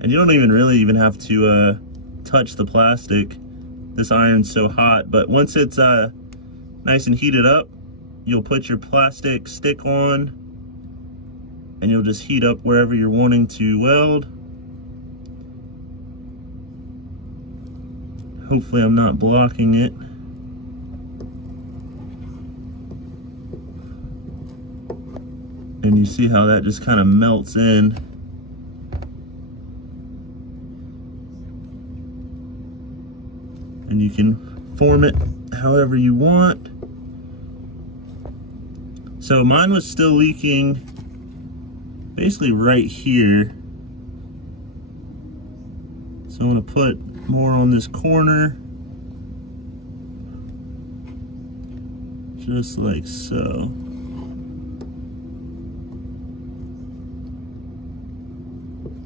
And you don't even really have to touch the plastic. This iron's so hot, but once it's nice and heated up, you'll put your plastic stick on and you'll just heat up wherever you're wanting to weld. Hopefully I'm not blocking it. And you see how that just kind of melts in. And you can form it however you want. So mine was still leaking basically right here. So I'm gonna put more on this corner, just like so.